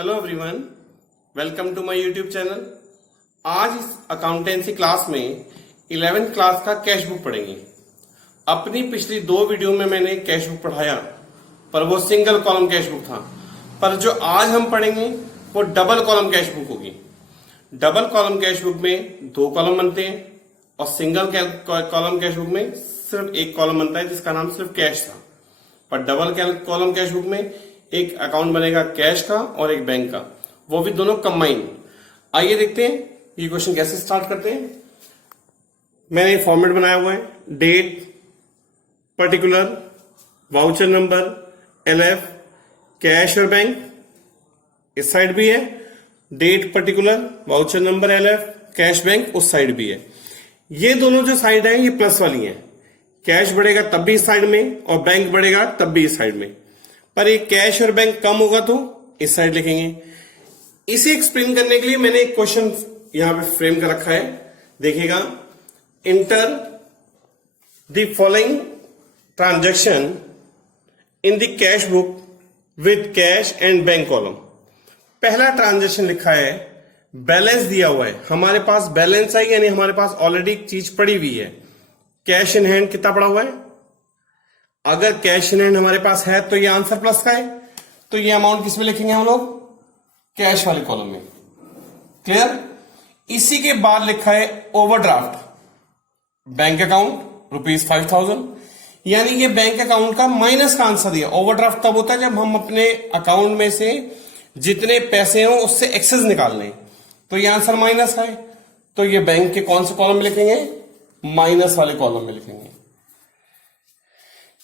Hello everyone, welcome to my YouTube channel. आज इस accountancy class में 11th क्लास का कैश बुक पढ़ेंगे। अपनी पिछली 2 वीडियो में मैंने कैश बुक पढ़ाया, पर वो सिंगल कॉलम कैश बुक था। पर जो आज हम पढ़ेंगे वो डबल कॉलम कैश बुक होगी। डबल कॉलम कैश बुक में 2 कॉलम बनते हैं और सिंगल कॉलम कैश बुक में सिर्फ 1 कॉलम बनता है, जिसका नाम सिर्फ कैश था। पर डबल कॉलम कैश बुक में एक अकाउंट बनेगा कैश का और एक बैंक का, वो भी दोनों कंबाइन। आइए देखते हैं ये क्वेश्चन कैसे स्टार्ट करते हैं। मैंने फॉर्मेट बनाया हुआ है, date, particular, voucher number, LF, cash और बैंक। इस साइड भी है date, particular, voucher number, LF, cash, bank, उस साइड भी है। ये दोनों जो साइड है ये प्लस वाली है। कैश बढ़ेगा तब भी इस साइड में और बैंक बढ़ेगा तब भी इस साइड में। पर ये कैश और बैंक कम होगा तो इस साइड लिखेंगे। इसे एक्सप्लेन करने के लिए मैंने एक क्वेश्चन यहां पे फ्रेम कर रखा है, देखिएगा। Enter the following transaction in the cash book with cash and bank column. पहला ट्रांजैक्शन लिखा है, बैलेंस दिया हुआ है, हमारे पास बैलेंस है, यानी हमारे पास ऑलरेडी एक चीज पड़ी हुई है। कैश इन हैंड कितना पड़ा हुआ है? अगर कैश इन हैंड हमारे पास है तो ये आंसर प्लस का है, तो ये अमाउंट किसमें लिखेंगे हम लोग? कैश वाले कॉलम में। क्लियर? इसी के बाद लिखा है ओवरड्राफ्ट, बैंक अकाउंट ₹5000, यानी ये बैंक अकाउंट का माइनस का आंसर दिया। ओवरड्राफ्ट तब होता है जब हम अपने अकाउंट में से जितने पैसे हो उससे एक्सेस निकाल लें, तो ये आंसर माइनस का है, तो ये बैंक के कौन से कॉलम में लिखेंगे? माइनस वाले कॉलम में लिखेंगे।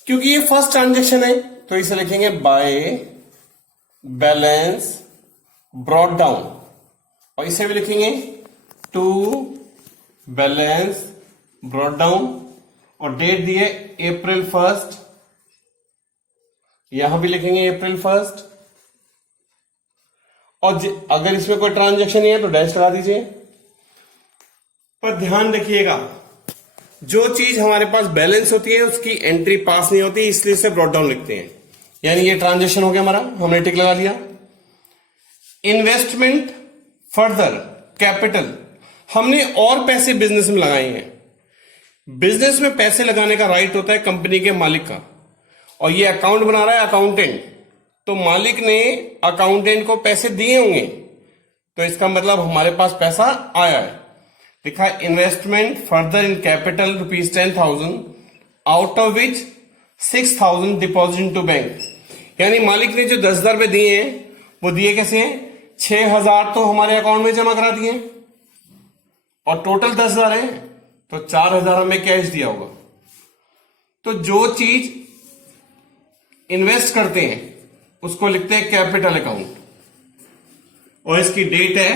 क्योंकि ये फर्स्ट ट्रांजैक्शन है तो इसे लिखेंगे बाय बैलेंस ब्रॉट डाउन, और इसे भी लिखेंगे टू बैलेंस ब्रॉट डाउन। और डेट दी है April 1, यहां भी लिखेंगे April 1। और अगर इसमें कोई ट्रांजैक्शन नहीं है तो डैश लगा दीजिए। पर ध्यान रखिएगा, जो चीज हमारे पास बैलेंस होती है उसकी एंट्री पास नहीं होती, इसलिए इसे ब्रॉट डाउन लिखते हैं। यानी ये ट्रांजैक्शन हो गया हमारा, हमने टिक लगा दिया। इन्वेस्टमेंट फर्दर कैपिटल, हमने और पैसे बिजनेस में लगाए हैं। बिजनेस में पैसे लगाने का राइट होता है कंपनी के मालिक का, और ये अकाउंट बना रहा है अकाउंटेंट, तो मालिक ने अकाउंटेंट को पैसे दिए होंगे, तो इसका मतलब हमारे पास पैसा आया है। लिखा है investment further in capital ₹10,000, out of which 6,000 deposit into bank. यानी मालिक ने जो 10,000 रुपए दिए हैं वो दिए कैसे हैं? 6,000 तो हमारे अकाउंट में जमा करा दिए और टोटल 10,000 है, तो 4,000 हमें कैश दिया होगा। तो जो चीज इन्वेस्ट करते हैं उसको लिखते हैं कैपिटल अकाउंट, और इसकी डेट है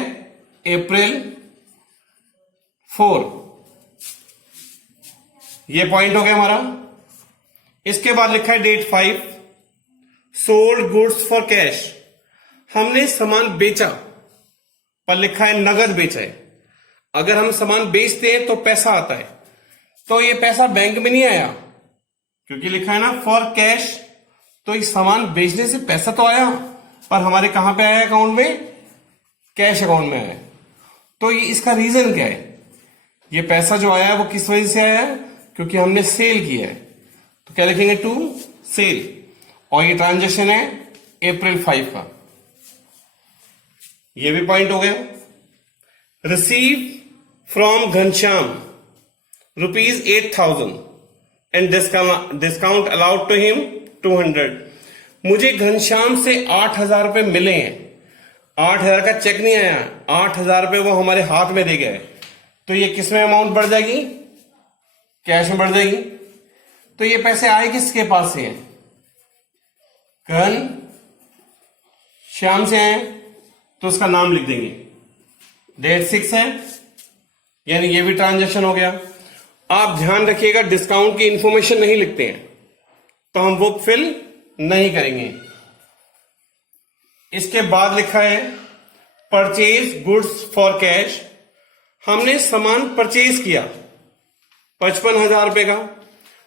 April 4। ये पॉइंट हो गया हमारा। इसके बाद लिखा है date 5, sold goods for cash, हमने सामान बेचा, पर लिखा है नगद बेचा है। अगर हम सामान बेचते हैं तो पैसा आता है, तो ये पैसा बैंक में नहीं आया, क्योंकि लिखा है ना फॉर कैश, तो इस सामान बेचने से पैसा तो आया, पर हमारे कहां पे आया? अकाउंट में, कैश अकाउंट में आया। तो ये इसका रीजन क्या है? ये पैसा जो आया है वो किस वजह से आया है? क्योंकि हमने सेल किया है, तो क्या लिखेंगे? To sale. और ये ट्रांजैक्शन है April 5 का। ये भी पॉइंट हो गया। Receive from Ghanshyam ₹8,000 and discount allowed to him 200। मुझे घनश्याम से 8,000 रुपए मिले हैं। 8,000 का चेक नहीं आया, 8,000 रुपए वो हमारे हाथ में दे गए, तो ये किसमें अमाउंट बढ़ जाएगी? कैश में बढ़ जाएगी। तो ये पैसे आए किसके पास से हैं? घन श्याम से आए, तो उसका नाम लिख देंगे। डेट 6 है, यानी ये भी ट्रांजैक्शन हो गया। आप ध्यान रखिएगा, डिस्काउंट की इंफॉर्मेशन नहीं लिखते हैं तो हम बुक फिल नहीं करेंगे। इसके बाद लिखा है परचेज गुड्स फॉर कैश, हमने सामान परचेज किया 55,000 रुपए का।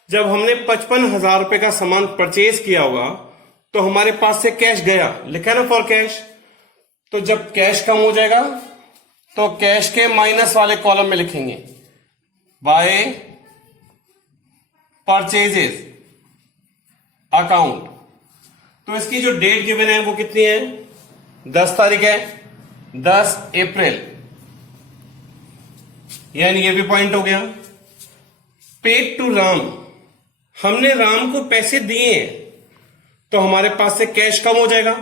जब हमने 55,000 रुपए का सामान परचेज किया होगा तो हमारे पास से कैश गया, लिखा है ना फॉर कैश, तो जब कैश कम हो जाएगा तो कैश के माइनस वाले कॉलम में लिखेंगे बाय परचेजेस अकाउंट। तो इसकी जो डेट गिवन है वो कितनी है, 10 तारीख है, 10 अप्रैल, यानी ये भी पॉइंट हो गया। पेड टू राम, हमने राम को पैसे दिए हैं तो हमारे पास से कैश कम हो जाएगा।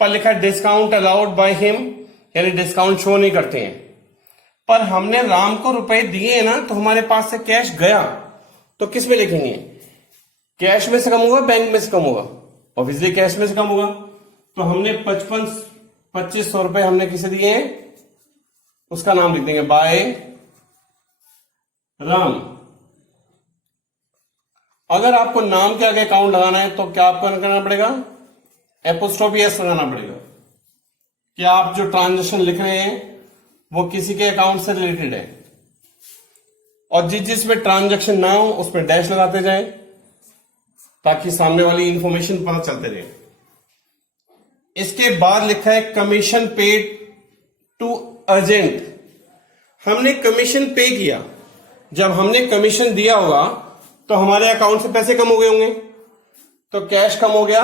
पर लिखा है डिस्काउंट अलाउड बाय हिम, यानी डिस्काउंट शो नहीं करते हैं। पर हमने राम को रुपए दिए हैं ना, तो हमारे पास से कैश गया, तो किस में लिखेंगे, कैश में से कम होगा बैंक में से कम होगा, ऑब्वियसली कैश में से कम होगा। तो हमने 2500 रुपए हमने किसे दिए हैं, उसका नाम लिख देंगे बाय राम। अगर आपको नाम के आगे अकाउंट लगाना है तो क्या आपको करना पड़ेगा, एपोस्ट्रोफी एस लगाना पड़ेगा कि आप जो ट्रांजेक्शन लिख रहे हैं वो किसी के अकाउंट से रिलेटेड है, और जिसमें ट्रांजेक्शन ना हो उसमें डैश लगाते जाएं ताकि सामने वाली इंफॉर्मेशन पता चलते रहे। इसके बाद लिखा है कमीशन पेड टू एजेंट, हमने कमीशन पे किया, जब हमने कमीशन दिया होगा तो हमारे अकाउंट से पैसे कम हो गए होंगे, तो कैश कम हो गया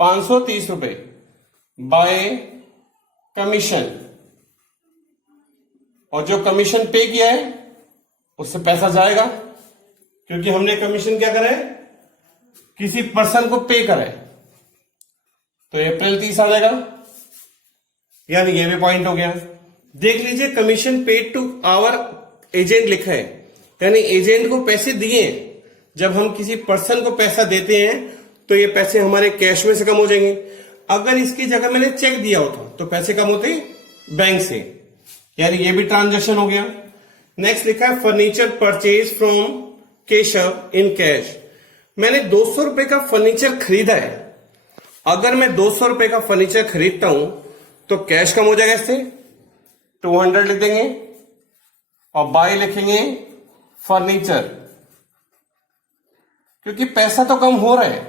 530 रुपए बाय कमीशन, और जो कमीशन पे किया है उससे पैसा जाएगा क्योंकि हमने कमीशन क्या करा है, किसी पर्सन को पे करा है, तो अप्रैल 30 आ जाएगा, यानी ये भी पॉइंट हो गया। देख लीजिए commission paid to our agent लिखा है, यानी एजेंट को पैसे दिए। जब हम किसी पर्सन को पैसा देते हैं तो ये पैसे हमारे कैश में से कम हो जाएंगे। अगर इसकी जगह मैंने चेक दिया होता तो पैसे कम होते बैंक से, यानी ये भी ट्रांजैक्शन हो गया। नेक्स्ट लिखा है furniture purchase from Keshav in cash, मैंने 200 रुपए का फर्नीचर खरीदा है। अगर मैं 200 रुपए का फर्नीचर खरीदता हूं तो कैश कम हो जाएगा, इससे 200 लिख देंगे और बाय लिखेंगे फर्नीचर, क्योंकि पैसा तो कम हो रहा है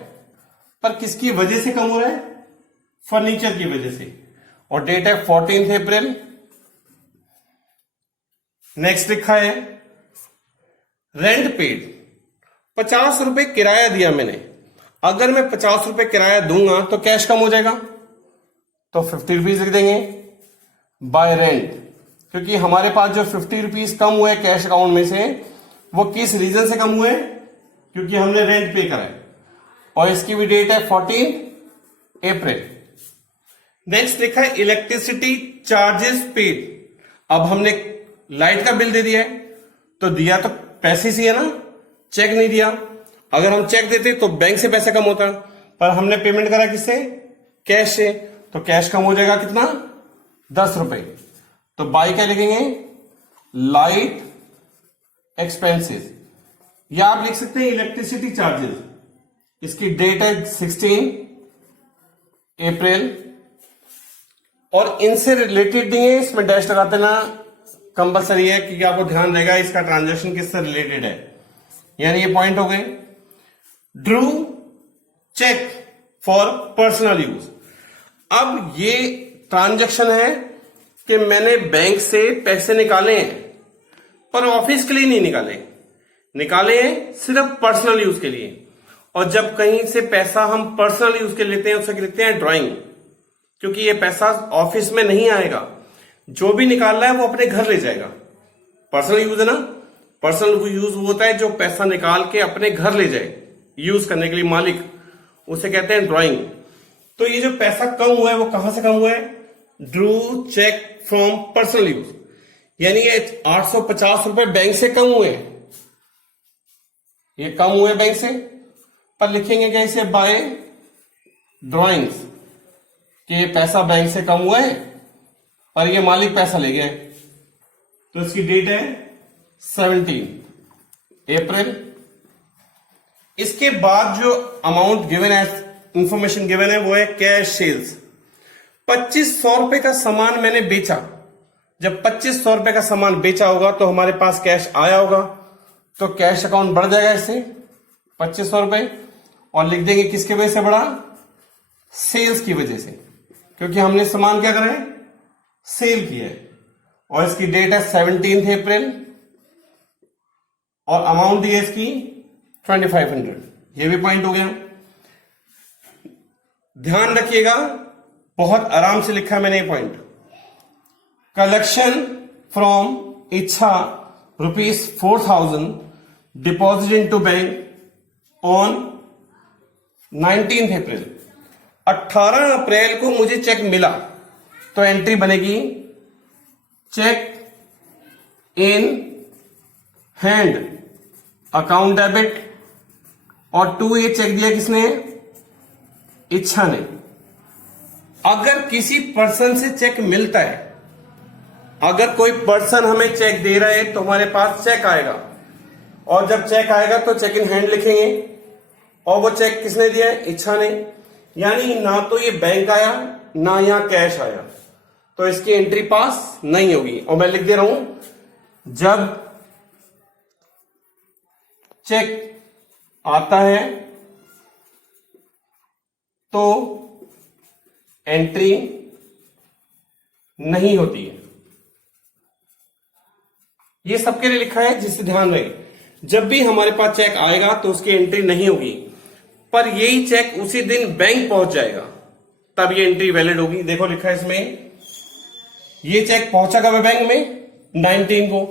पर किसकी वजह से कम हो रहा है, फर्नीचर की वजह से, और डेट है 14 अप्रैल। नेक्स्ट लिखा है रेंट पेड, 50 रुपए किराया दिया मैंने, अगर मैं 50 रुपए किराया दूंगा तो कैश कम हो जाएगा, तो 50 रुपीज लिख देंगे बाय रेंट, क्योंकि हमारे पास जो 50 रुपीज कम हुए कैश अकाउंट में से वो किस रीजन से कम हुए, क्योंकि हमने रेंट पे करा है, और इसकी भी डेट है 14 अप्रैल। नेक्स्ट लिखा है इलेक्ट्रिसिटी चार्जेस पेड, अब हमने लाइट का बिल दे दिया है, तो दिया तो पैसे से है ना, चेक नहीं दिया। अगर हम चेक देते तो बैंक से पैसा कम होता, पर हमने पेमेंट करा किससे, कैश से, तो कैश कम हो जाएगा कितना, 10 रुपए, तो बाय क्या लिखेंगे, लाइट एक्सपेंसेस, या आप लिख सकते हैं इलेक्ट्रिसिटी चार्जेस। इसकी डेट है 16 अप्रैल, और इनसे रिलेटेड नहीं है, इसमें डैश लगाते ना कंपलसरी है, क्योंकि आपको ध्यान रहेगा इसका ट्रांजैक्शन किससे रिलेटेड है, यानी ये पॉइंट हो गए। Drew cheque for personal use, अब ये ट्रांजैक्शन है कि मैंने बैंक से पैसे निकाले हैं पर ऑफिस के लिए नहीं निकाले हैं सिर्फ पर्सनल यूज के लिए। और जब कहीं से पैसा हम पर्सनल यूज के लेते हैं उसे लिखते हैं ड्राइंग, क्योंकि ये पैसा ऑफिस में नहीं आएगा, जो भी निकाल रहा है वो अपने घर ले जाएगा। पर्सनल यूज है ना, पर्सनल यूज होता है जो पैसा निकाल के अपने घर ले जाए यूज करने के लिए मालिक, उसे कहते हैं ड्राइंग। तो ये जो पैसा कम हुआ है वो कहां से कम हुआ है, drew cheque from personal use, यानी ये 850 रुपए बैंक से कम हुए, ये कम हुए बैंक से, पर लिखेंगे कैसे, बाय ड्राइंग्स, कि ये पैसा बैंक से कम हुआ है पर ये मालिक पैसा ले गए, तो इसकी डेट है 17 अप्रैल। इसके बाद जो अमाउंट गिवन है, इंफॉर्मेशन गिवन है, वो है कैश सेल्स। 2500 रुपए का सामान मैंने बेचा, जब 2500 रुपए का सामान बेचा होगा तो हमारे पास कैश आया होगा, तो कैश अकाउंट बढ़ जाएगा इससे 2500 रुपए, और लिख देंगे किसके वजह से बढ़ा, सेल्स की वजह से, क्योंकि हमने सामान क्या करा है, सेल किया है। और इसकी डेट है 17 अप्रैल और अमाउंट दी है इसकी 2500। ये भी पॉइंट हो गया। ध्यान रखिएगा, बहुत आराम से लिखा है मैंने ये point. Collection from Ichchha ₹4000 deposit into bank on 19 April. 18 अप्रैल को मुझे चेक मिला तो एंट्री बनेगी cheque in hand account debit. और 2 ये चेक दिया किसने, इच्छा ने। अगर किसी पर्सन से चेक मिलता है, अगर कोई पर्सन हमें चेक दे रहा है तो हमारे पास चेक आएगा, और जब चेक आएगा तो चेक इन हैंड लिखेंगे। और वो चेक किसने दिया है, इच्छा ने। यानी ना तो ये बैंक आया ना यहां कैश आया, तो इसकी एंट्री पास नहीं होगी। और मैं लिख दे रहा हूं, जब चेक आता है तो एंट्री नहीं होती है। ये सबके लिए लिखा है, जिससे ध्यान रहे। जब भी हमारे पास चेक आएगा तो उसकी एंट्री नहीं होगी, पर यही चेक उसी दिन बैंक पहुंच जाएगा, तब ये एंट्री वैलिड होगी। देखो लिखा है इसमें, ये चेक पहुंचा कब बैंक में, 19 को,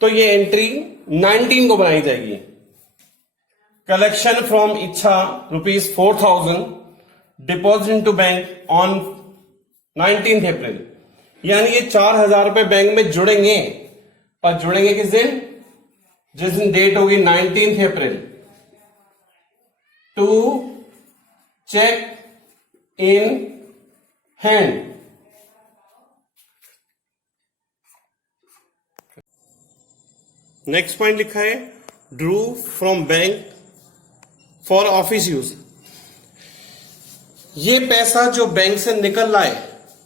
तो ये एंट्री 19 को बनाई जाएगी। Collection from Ichchha ₹4000 deposit into bank on 19 अप्रैल। यानी ये 4000 रुपए बैंक में जुड़ेंगे, पर जुड़ेंगे किस दिन, जिस दिन डेट होगी 19 अप्रैल। To check in hand. Next point लिखा है, drew from bank for office use. ये पैसा जो बैंक से निकल रहा है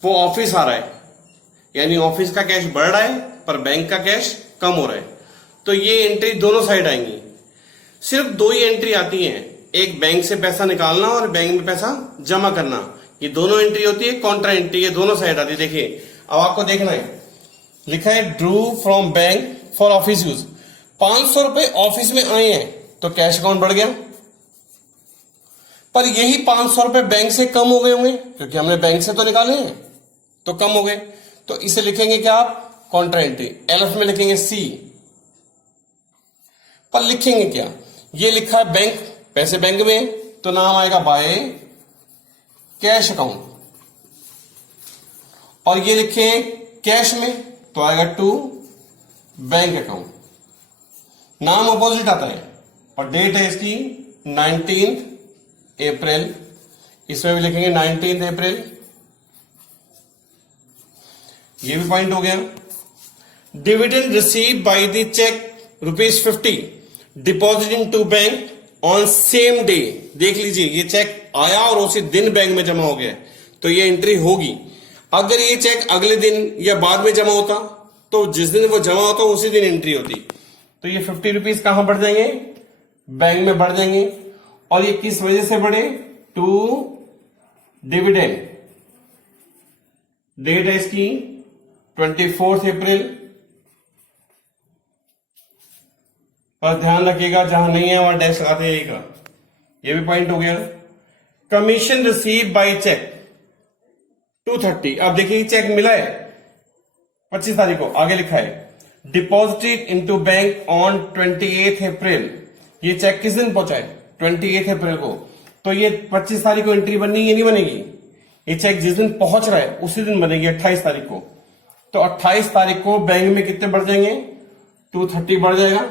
वो ऑफिस आ रहा है, यानी ऑफिस का कैश बढ़ रहा है पर बैंक का कैश कम हो रहा है। तो ये एंट्री दोनों साइड आएंगी। सिर्फ 2 ही एंट्री आती हैं, एक बैंक से पैसा निकालना और बैंक में पैसा जमा करना। ये दोनों एंट्री होती है, कॉन्ट्रा एंट्री, ये दोनों साइड आती है। देखिए अब आपको देखना है, लिखा है drew from bank for office use. 500 रुपए ऑफिस में आए हैं तो कैश अकाउंट बढ़ गया, पर यही 500 रुपए बैंक से कम हो गए होंगे, क्योंकि हमने बैंक से तो निकाले हैं, तो कम हो गए। तो इसे लिखेंगे क्या आप, कॉन्ट्रा एंट्री। एलएफ में लिखेंगे सी। पर लिखेंगे क्या, ये लिखा है बैंक, पैसे बैंक में, तो नाम आएगा बाय कैश अकाउंट। और ये लिखे कैश में तो आएगा टू बैंक अकाउंट। नाम अपोजिट आता है और डेट है इसकी 19 अप्रैल। इसमें भी लिखेंगे 19 अप्रैल। ये भी पॉइंट हो गया। Dividend receive by the cheque ₹50 depositing to bank on same day. देख लीजिए, ये चेक आया और उसी दिन बैंक में जमा हो गया, तो ये एंट्री होगी। अगर ये चेक अगले दिन या बाद में जमा होता तो जिस दिन वो जमा होता उसी दिन एंट्री होती। तो ये 50 रुपीज कहां बढ़ जाएंगे, बैंक में बढ़ जाएंगे। और ये किस वजह से बढ़े, टू डिविडेंड। डेट है इसकी 24 अप्रैल। पर ध्यान रखिएगा, जहां नहीं है वहां डैश लगाते जाइएगा। ये भी पॉइंट हो गया। Commission receive by cheque 230। अब देखिए चेक मिला है 25 तारीख को, आगे लिखा है डिपॉजिटेड इनटू बैंक ऑन 28 अप्रैल। ये चेक किस दिन पहुंचा है, 28 अप्रैल को। तो ये 25 तारीख को एंट्री बननी है, नहीं बनेगी। ये चेक जिस दिन पहुंच रहा है उसी दिन बनेगी, 28 तारीख को। तो 28 तारीख को बैंक में कितने बढ़ जाएंगे, 230 बढ़ जाएगा।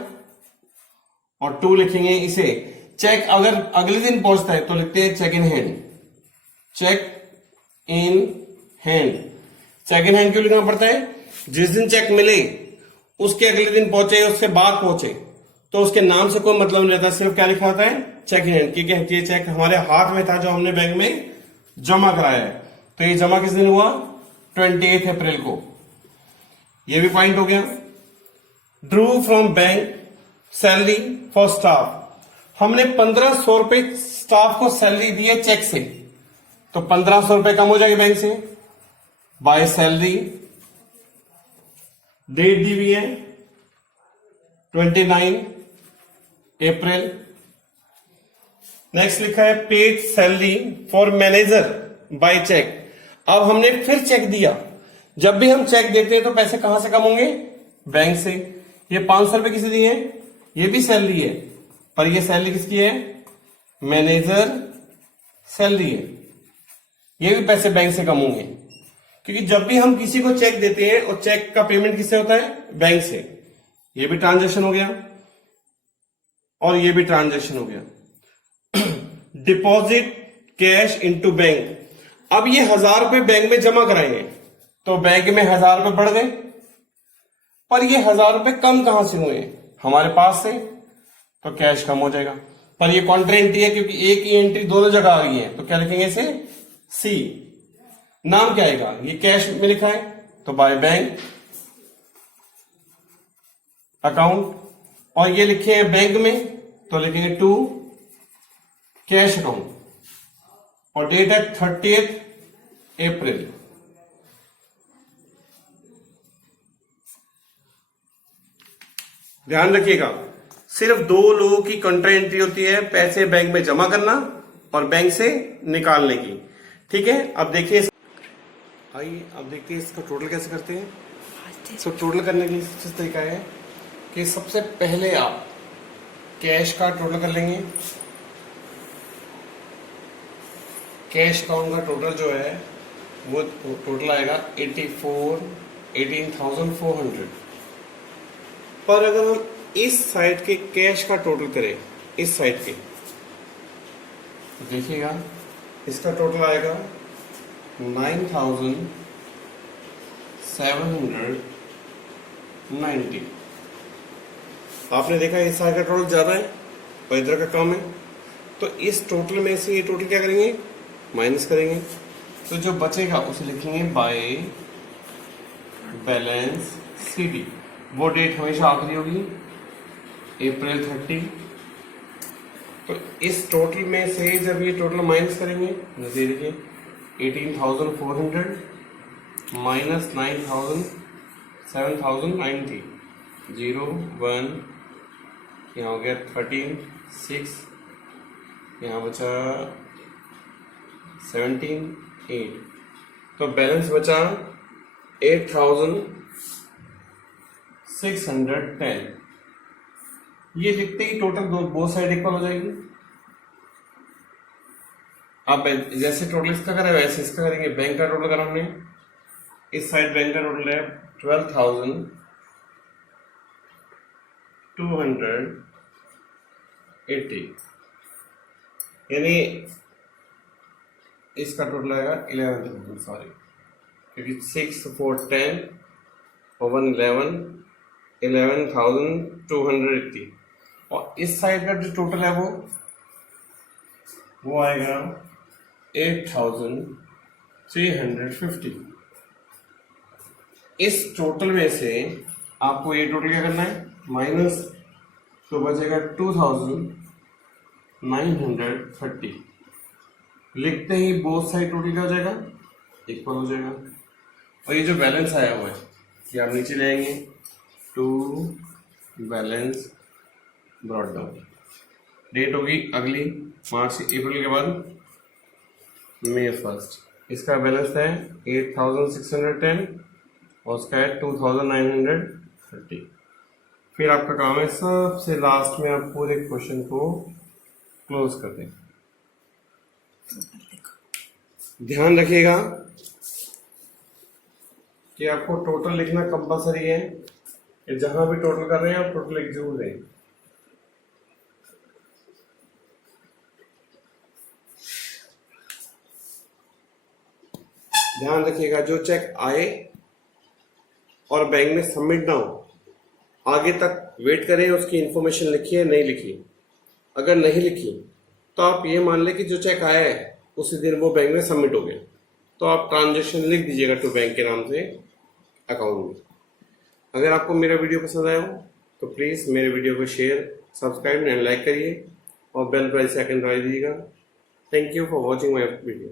और 2 लिखेंगे इसे। चेक अगर अगले दिन पहुंचता है तो लिखते हैं cheque in hand. Cheque in hand. Cheque in hand क्यों लिखना पड़ता है, जिस दिन चेक मिले उसके अगले दिन पहुंचे, उससे बाद पहुंचे, तो उसके नाम से कोई मतलब नहीं रहता। सिर्फ क्या लिखा होता है, चेक इन हैंड। क्योंकि ये चेक हमारे हाथ में था जो हमने बैंक में जमा कराया है। तो ये जमा किस दिन हुआ, 28 अप्रैल को। ये भी पॉइंट हो गया। Drew from bank salary for staff. हमने 1500 रुपए स्टाफ को सैलरी दी है चेक से, तो 1500 रुपए कम हो जाएगी बैंक से। बाय सैलरी, डेट दी हुई है 29 अप्रैल। नेक्स्ट लिखा है paid salary for manager by cheque. अब हमने फिर चेक दिया। जब भी हम चेक देते हैं तो पैसे कहां से कम होंगे? बैंक से। ये 500 रुपए किसे दिए हैं? ये भी सैलरी है, पर ये सैलरी किसकी है? मैनेजर सैलरी है। ये भी पैसे बैंक से कम होंगे, क्योंकि जब भी हम किसी को चेक देते हैं और चेक का पेमेंट किससे होता है? बैंक से। ये भी ट्रांजैक्शन हो गया और ये भी ट्रांजैक्शन हो गया। Deposit cash into bank. अब ये 1000 रुपए बैंक में जमा कराएंगे तो बैंक में 1000 रुपए बढ़ गए, पर ये 1000 रुपए कम कहां से हुए? हमारे पास से, तो कैश कम हो जाएगा। पर ये कॉन्ट्रा एंट्री है, क्योंकि एक ही एंट्री दोनों जगह आ गई है, तो क्या लिखेंगे इसे? सी। नाम क्या आएगा? ये कैश में लिखा है तो बाय बैंक अकाउंट, और ये लिखे हैं बैंक में तो लिखेंगे टू कैश अकाउंट, और डेट है 30 अप्रैल। ध्यान रखिएगा, सिर्फ दो लोगों की कॉन्ट्रा एंट्री होती है, पैसे बैंक में जमा करना और बैंक से निकालने की। ठीक है, अब देखिए, आइए अब देखते हैं इसका टोटल कैसे करते हैं। तो टोटल करने की तरीका है कि सबसे पहले आप कैश का टोटल कर लेंगे। कैश अकाउंट का टोटल जो है वो टोटल आएगा 18,400। पर अगर हम इस साइड के कैश का टोटल करें, इस साइड के, तो देखिएगा इसका टोटल आएगा 9,790। आपने देखा इस साइड का टोटल ज्यादा है और इधर का कम है, तो इस टोटल में से ये टोटल क्या करेंगे? माइनस करेंगे। तो जो बचेगा उसे लिखेंगे बाय बैलेंस सीडी। वो डेट हमेशा आखिरी होगी, अप्रैल 30। तो इस टोटल में से जब ये टोटल माइनस करेंगे, देखिए 18,400 माइनस 7,090, 0 1, यहाँ हो गया 13 6, यहाँ बचा 17 8, तो बैलेंस बचा 8,610। ये लिखते ही टोटल दो साइड इक्वल हो जाएगी। अब जैसे टोटल इसका करा वैसे इसका करेंगे। बैंक का टोटल करा हमने, इस साइड बैंक का टोटल है 12,280, यानी इसका टोटल आएगा 11,000, सॉरी, क्योंकि 6 4 10 और 1 11, 11,280। और इस साइड का जो टोटल है वो आएगा 8,350। इस टोटल में से आपको ये टोटल क्या करना है? माइनस, तो बचेगा 2,930। लिखते ही बोथ साइड टोटल क्या हो जाएगा? इक्वल हो जाएगा। और ये जो बैलेंस आया हुआ है ये आप नीचे ले आएंगे, to balance brought down. Date होगी अगली मार्च अप्रैल के बाद मई 1। इसका बैलेंस है 8,610 और उसका है 2,930। फिर आपका काम है सबसे लास्ट में आप पूरे क्वेश्चन को क्लोज कर दें। ध्यान रखिएगा कि आपको टोटल लिखना कंपलसरी है। जहां भी टोटल कर रहे हैं आप टोटल लिख जरूर दें। ध्यान रखिएगा, जो चेक आए और बैंक में सबमिट ना हो, आगे तक वेट करें, उसकी इंफॉर्मेशन लिखी है नहीं लिखी। अगर नहीं लिखी तो आप ये मान लें कि जो चेक आया है उसी दिन वो बैंक में सबमिट हो गया, तो आप ट्रांजेक्शन लिख दीजिएगा टू बैंक के नाम से अकाउंट में। अगर आपको मेरा वीडियो पसंद आया हो तो प्लीज़ मेरे वीडियो को शेयर, सब्सक्राइब एंड लाइक करिए और बेल प्राइस आइकन दबा दीजिएगा। Thank you for watching my video.